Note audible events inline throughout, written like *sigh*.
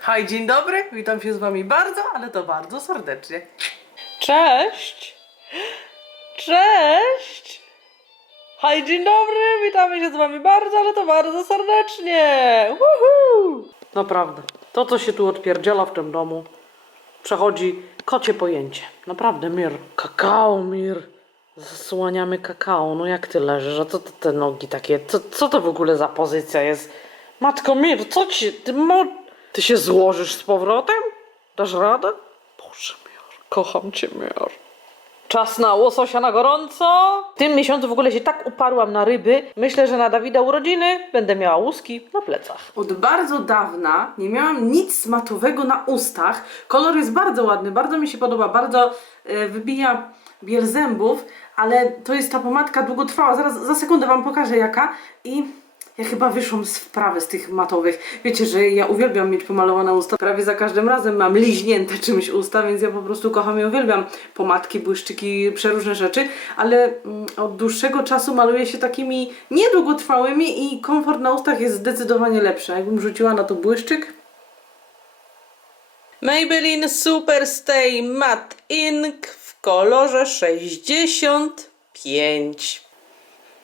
Hej, dzień dobry, witam się z wami bardzo, ale to bardzo serdecznie. Cześć! Cześć! Hej, dzień dobry, witamy się z wami bardzo, ale to bardzo serdecznie! Woohoo! Naprawdę, to co się tu odpierdziela w tym domu, przechodzi kocie pojęcie. Naprawdę, Mir. Kakao, Mir. Zasłaniamy kakao. No jak ty leżysz? A co to te nogi takie? Co, co to w ogóle za pozycja jest? Matko Mir, co ci? Ty, mo... ty się złożysz z powrotem? Dasz radę? Boże, Mir. Kocham cię, Mir. Czas na łososia na gorąco. W tym miesiącu w ogóle się tak uparłam na ryby. Myślę, że na Dawida urodziny będę miała łuski na plecach. Od bardzo dawna nie miałam nic matowego na ustach. Kolor jest bardzo ładny, bardzo mi się podoba, bardzo e, wybija biel zębów, ale to jest ta pomadka długotrwała. Zaraz za sekundę Wam pokażę jaka i ja chyba wyszłam z wprawy z tych matowych. Wiecie, że ja uwielbiam mieć pomalowane usta. Prawie za każdym razem mam liźnięte *laughs* czymś usta, więc ja po prostu kocham i uwielbiam pomadki, błyszczyki, przeróżne rzeczy, ale mm, od dłuższego czasu maluję się takimi niedługotrwałymi i komfort na ustach jest zdecydowanie lepszy. Jakbym rzuciła na to błyszczyk, Maybelline Super Stay Matte Ink w kolorze 65.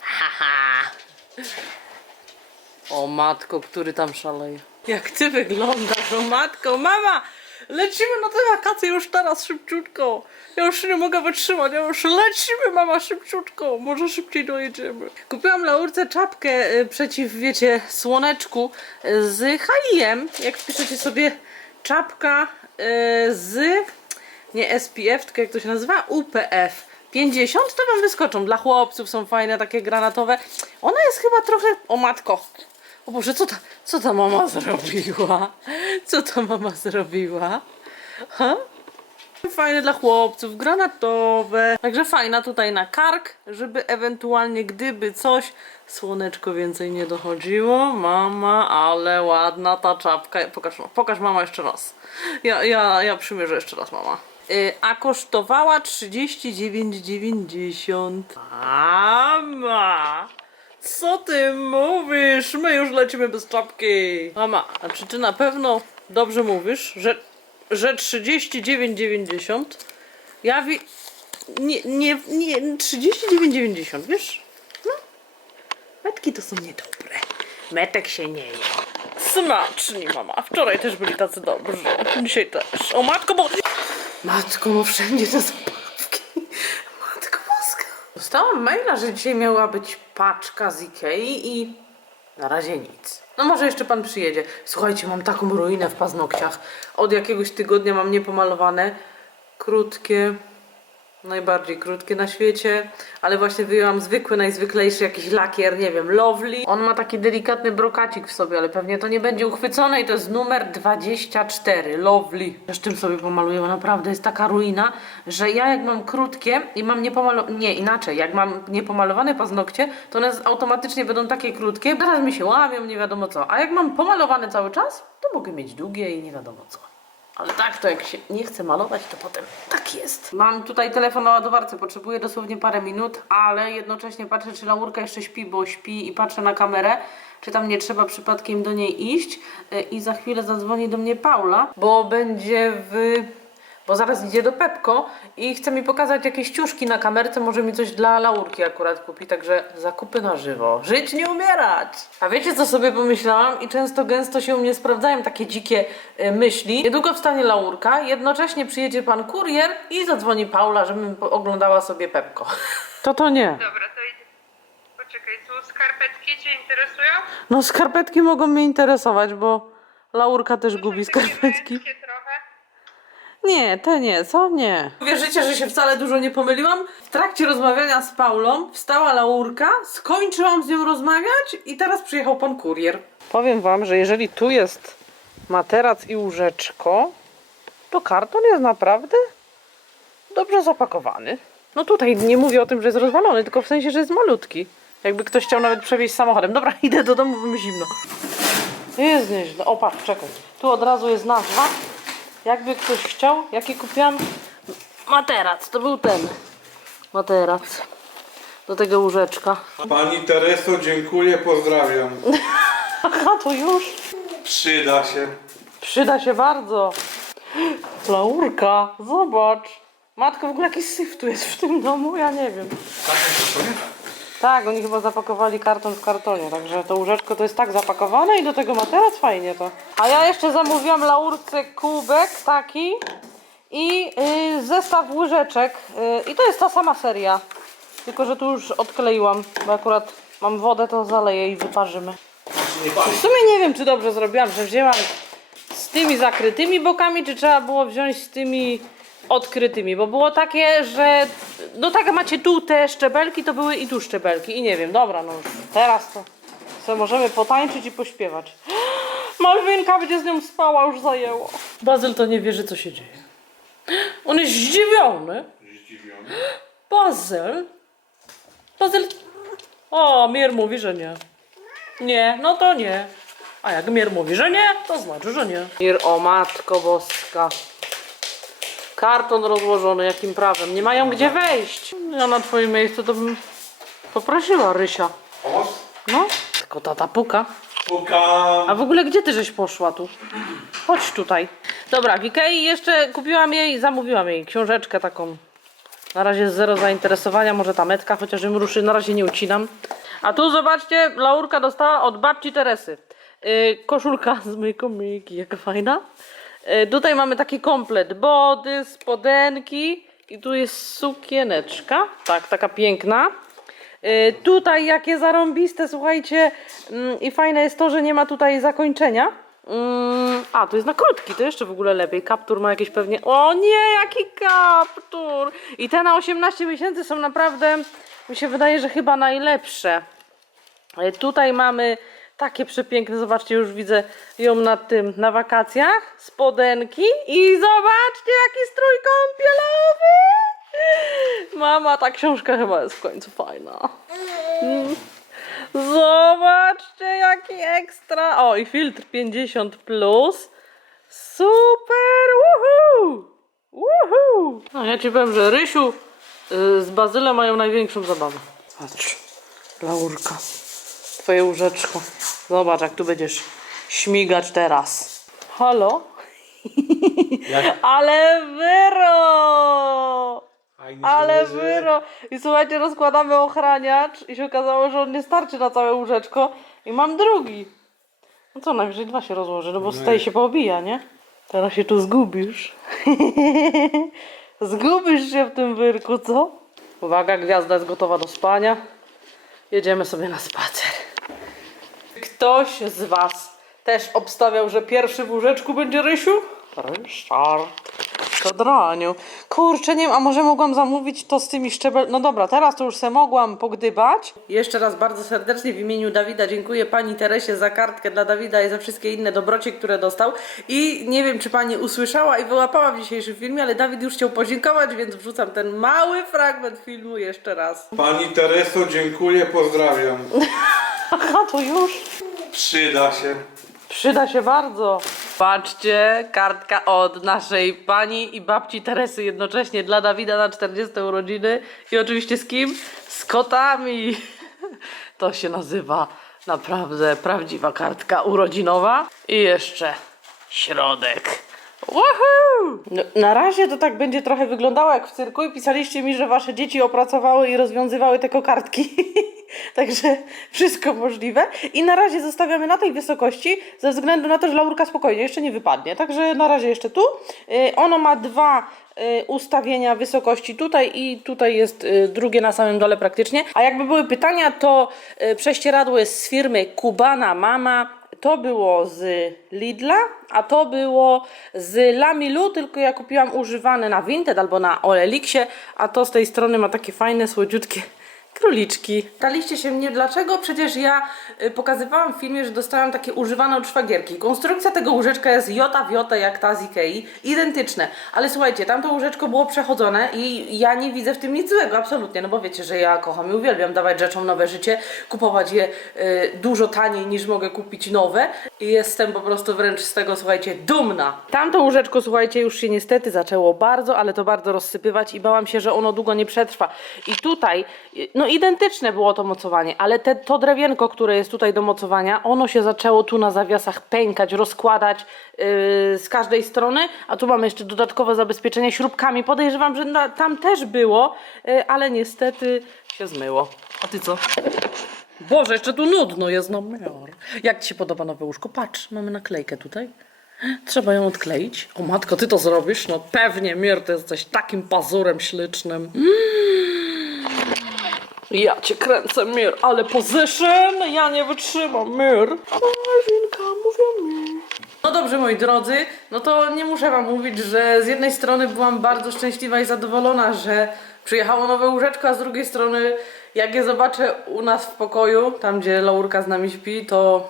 Haha. O matko, który tam szaleje. Jak ty wyglądasz, o matko, mama! Lecimy na te wakacje już teraz szybciutko. Ja już nie mogę wytrzymać, ja już lecimy, mama, szybciutko. Może szybciej dojedziemy. Kupiłam Laurce czapkę y, przeciw, wiecie, słoneczku y, z H&M. Jak wpiszecie sobie czapka y, z, nie SPF, tylko jak to się nazywa? UPF. 50 to wam wyskoczą. Dla chłopców są fajne, takie granatowe. Ona jest chyba trochę. O matko. O Boże, co ta, co ta mama zrobiła? Co ta mama zrobiła? Ha? Fajne dla chłopców, granatowe. Także fajna tutaj na kark, żeby ewentualnie gdyby coś, słoneczko więcej nie dochodziło. Mama, ale ładna ta czapka. Pokaż, pokaż mama jeszcze raz. Ja, ja, ja przymierzę jeszcze raz mama. Y, a kosztowała 39,90. Mama! Co ty mówisz? My już lecimy bez czapki. Mama, a czy ty na pewno dobrze mówisz, że, że 39,90? Ja wi... Nie, nie, nie, 39,90, wiesz? No. Metki to są niedobre. Metek się nie je. Smaczni, mama. Wczoraj też byli tacy dobrzy. Dzisiaj też. O matko, bo... Matko, no wszędzie te zabawki. Dostałam maila, że dzisiaj miała być paczka z Ikei i na razie nic. No może jeszcze pan przyjedzie. Słuchajcie, mam taką ruinę w paznokciach. Od jakiegoś tygodnia mam niepomalowane. Krótkie. Najbardziej krótkie na świecie, ale właśnie wyjęłam zwykły, najzwyklejszy jakiś lakier, nie wiem, Lovely. On ma taki delikatny brokacik w sobie, ale pewnie to nie będzie uchwycone i to jest numer 24, Lovely. Też tym sobie pomaluję, naprawdę jest taka ruina, że ja jak mam krótkie i mam niepomalowane, nie inaczej, jak mam niepomalowane paznokcie, to one automatycznie będą takie krótkie, teraz mi się łamią, nie wiadomo co. A jak mam pomalowane cały czas, to mogę mieć długie i nie wiadomo co. Ale tak, to jak się nie chce malować, to potem tak jest. Mam tutaj telefon na ładowarce, potrzebuję dosłownie parę minut, ale jednocześnie patrzę, czy Laurka jeszcze śpi, bo śpi i patrzę na kamerę, czy tam nie trzeba przypadkiem do niej iść. Y, I za chwilę zadzwoni do mnie Paula, bo będzie w... Bo zaraz idzie do Pepko i chce mi pokazać jakieś ciuszki na kamerce, może mi coś dla Laurki akurat kupi, także zakupy na żywo. Żyć nie umierać! A wiecie co sobie pomyślałam? I często gęsto się u mnie sprawdzają takie dzikie y, myśli. Niedługo wstanie Laurka, jednocześnie przyjedzie pan kurier i zadzwoni Paula, żebym oglądała sobie Pepko. *laughs* To to nie. Dobra, to idę. Poczekaj, tu skarpetki Cię interesują? No skarpetki mogą mnie interesować, bo Laurka też gubi Takie skarpetki. męskie trochę. Nie, te nie, co? Nie. Wierzycie, że się wcale dużo nie pomyliłam? W trakcie rozmawiania z Paulą wstała Laurka, skończyłam z nią rozmawiać i teraz przyjechał pan kurier. Powiem wam, że jeżeli tu jest materac i łóżeczko, to karton jest naprawdę dobrze zapakowany. No tutaj nie mówię o tym, że jest rozwalony, tylko w sensie, że jest malutki. Jakby ktoś chciał nawet przewieźć samochodem. Dobra, *laughs* idę do domu, bo mi zimno. Jest nieźle. O, patrz, czekaj. Tu od razu jest nazwa. Jakby ktoś chciał, jaki kupiłam materac. To był ten materac. Do tego łóżeczka. Pani Tereso, dziękuję, pozdrawiam. *laughs* Aha, to już. Przyda się. Przyda się bardzo. Laurka, zobacz. Matko, w ogóle jakiś syf tu jest w tym domu, ja nie wiem. Tak, oni chyba zapakowali karton w kartonie, także to łóżeczko to jest tak zapakowane i do tego materac fajnie to. A ja jeszcze zamówiłam Laurce kubek taki i y, zestaw łyżeczek y, i to jest ta sama seria. Tylko, że tu już odkleiłam, bo akurat mam wodę, to zaleję i wyparzymy. W sumie nie wiem, czy dobrze zrobiłam, że wzięłam z tymi zakrytymi bokami, czy trzeba było wziąć z tymi odkrytymi, bo było takie, że no tak macie tu te szczebelki, to były i tu szczebelki i nie wiem, dobra, no już teraz to sobie możemy potańczyć i pośpiewać. *gasps* Malwinka będzie z nią spała, już zajęło. Bazyl to nie wierzy, co się dzieje. *gasps* On jest zdziwiony. Zdziwiony. *gasps* Bazyl? Bazyl... O, Mir mówi, że nie. Nie, no to nie. A jak Mir mówi, że nie, to znaczy, że nie. Mir, o matko boska. Karton rozłożony, jakim prawem? Nie mają gdzie wejść. Ja na twoim miejscu to bym poprosiła Rysia. No, tylko tata puka. Pukam. A w ogóle gdzie ty żeś poszła tu? Chodź tutaj. Dobra, w Ikei jeszcze kupiłam jej, zamówiłam jej książeczkę taką. Na razie zero zainteresowania, może ta metka chociaż im ruszy, na razie nie ucinam. A tu zobaczcie, Laurka dostała od babci Teresy. Yy, koszulka z myjką myjki, jaka fajna. Yy, tutaj mamy taki komplet, body, spodenki i tu jest sukieneczka, tak, taka piękna. Y, Tutaj jakie zarąbiste, słuchajcie, mm, i fajne jest to, że nie ma tutaj zakończenia. Mm, A, to jest na krótki, to jeszcze w ogóle lepiej. Kaptur ma jakieś pewnie. O nie, jaki kaptur! I te na 18 miesięcy są naprawdę, mi się wydaje, że chyba najlepsze. Y, Tutaj mamy takie przepiękne, zobaczcie, już widzę ją na tym, na wakacjach, spodenki i zobaczcie, jaki strój kąpielowy! Mama, ta książka chyba jest w końcu fajna. Mm. Zobaczcie, jaki ekstra. O, i filtr 50 plus. Super! Woohoo! Woohoo! No, ja ci powiem, że Rysiu y, z Bazylem mają największą zabawę. Patrz, Laurka, twoje łóżeczko. Zobacz, jak tu będziesz śmigać teraz. Halo? *laughs* Ale wyro! Fajnie Ale się leży. wyro! I słuchajcie, rozkładamy ochraniacz i się okazało, że on nie starczy na całe łóżeczko i mam drugi. No co, najwyżej dwa się rozłoży, no bo z tej się poobija, nie? Teraz się tu zgubisz. *laughs* zgubisz się w tym wyrku, co? Uwaga, gwiazda jest gotowa do spania. Jedziemy sobie na spacer. Ktoś z was też obstawiał, że pierwszy w łóżeczku będzie Rysiu? Ryszard. Kodraniu. Kurczę, nie wiem, a może mogłam zamówić to z tymi szczebel... No dobra, teraz to już se mogłam pogdybać. Jeszcze raz bardzo serdecznie w imieniu Dawida dziękuję pani Teresie za kartkę dla Dawida i za wszystkie inne dobrocie, które dostał. I nie wiem, czy pani usłyszała i wyłapała w dzisiejszym filmie, ale Dawid już chciał podziękować, więc wrzucam ten mały fragment filmu jeszcze raz. Pani Tereso, dziękuję, pozdrawiam. *laughs* Aha, to już? Przyda się. Przyda się bardzo. Patrzcie, kartka od naszej pani i babci Teresy jednocześnie dla Dawida na 40 urodziny i oczywiście z kim? Z kotami. *laughs* To się nazywa naprawdę prawdziwa kartka urodzinowa. I jeszcze środek. Woohoo! No, na razie to tak będzie trochę wyglądało jak w cyrku i pisaliście mi, że wasze dzieci opracowały i rozwiązywały te kokardki. *laughs* Także wszystko możliwe. I na razie zostawiamy na tej wysokości, ze względu na to, że laurka spokojnie jeszcze nie wypadnie. Także na razie jeszcze tu. Y, ono ma dwa y, ustawienia wysokości tutaj i tutaj jest y, drugie na samym dole praktycznie. A jakby były pytania, to prześcieradło jest z firmy Kubana Mama. To było z Lidla, a to było z Lamilu, tylko ja kupiłam używane na Vinted albo na Oleliksie, a to z tej strony ma takie fajne, słodziutkie króliczki. Pytaliście się mnie dlaczego? Przecież ja y, pokazywałam w filmie, że dostałam takie używane od szwagierki. Konstrukcja tego łóżeczka jest jota w jotę jak ta z Ikei, identyczne. Ale słuchajcie, tamto łóżeczko było przechodzone i ja nie widzę w tym nic złego, absolutnie, no bo wiecie, że ja kocham i uwielbiam dawać rzeczom nowe życie, kupować je y, dużo taniej niż mogę kupić nowe i jestem po prostu wręcz z tego, słuchajcie, dumna. Tamto łóżeczko, słuchajcie, już się niestety zaczęło bardzo, ale to bardzo rozsypywać i bałam się, że ono długo nie przetrwa. I tutaj, y, no identyczne było to mocowanie, ale te, to drewienko, które jest tutaj do mocowania, ono się zaczęło tu na zawiasach pękać, rozkładać yy, z każdej strony, a tu mamy jeszcze dodatkowe zabezpieczenie śrubkami. Podejrzewam, że na, tam też było, yy, ale niestety się zmyło. A ty co? Boże, jeszcze tu nudno jest, no miar. Jak Ci się podoba nowe łóżko? Patrz, mamy naklejkę tutaj. Trzeba ją odkleić. O matko, Ty to zrobisz? No pewnie, Mir, Ty jesteś takim pazurem ślicznym. Ja cię kręcę, Mir, ale position ja nie wytrzymam, Mir. Marzinka, mówią mi. No dobrze, moi drodzy, no to nie muszę wam mówić, że z jednej strony byłam bardzo szczęśliwa i zadowolona, że przyjechało nowe łóżeczko, a z drugiej strony jak je zobaczę u nas w pokoju, tam gdzie Laurka z nami śpi, to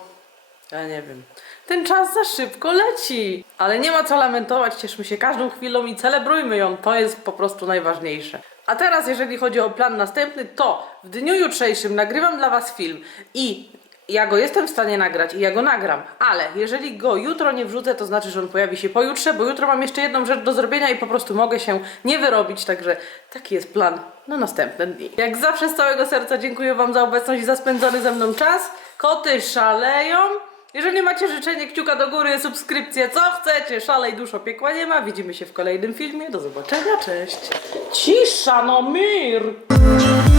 ja nie wiem. Ten czas za szybko leci, ale nie ma co lamentować, cieszmy się każdą chwilą i celebrujmy ją, to jest po prostu najważniejsze. A teraz, jeżeli chodzi o plan następny, to w dniu jutrzejszym nagrywam dla Was film i ja go jestem w stanie nagrać i ja go nagram, ale jeżeli go jutro nie wrzucę, to znaczy, że on pojawi się pojutrze, bo jutro mam jeszcze jedną rzecz do zrobienia i po prostu mogę się nie wyrobić, także taki jest plan na następne dni. Jak zawsze z całego serca dziękuję Wam za obecność i za spędzony ze mną czas. Koty szaleją. Jeżeli macie życzenie, kciuka do góry, subskrypcję, co chcecie, szalej duszo piekła nie ma. Widzimy się w kolejnym filmie. Do zobaczenia, cześć. Cisza, no mir!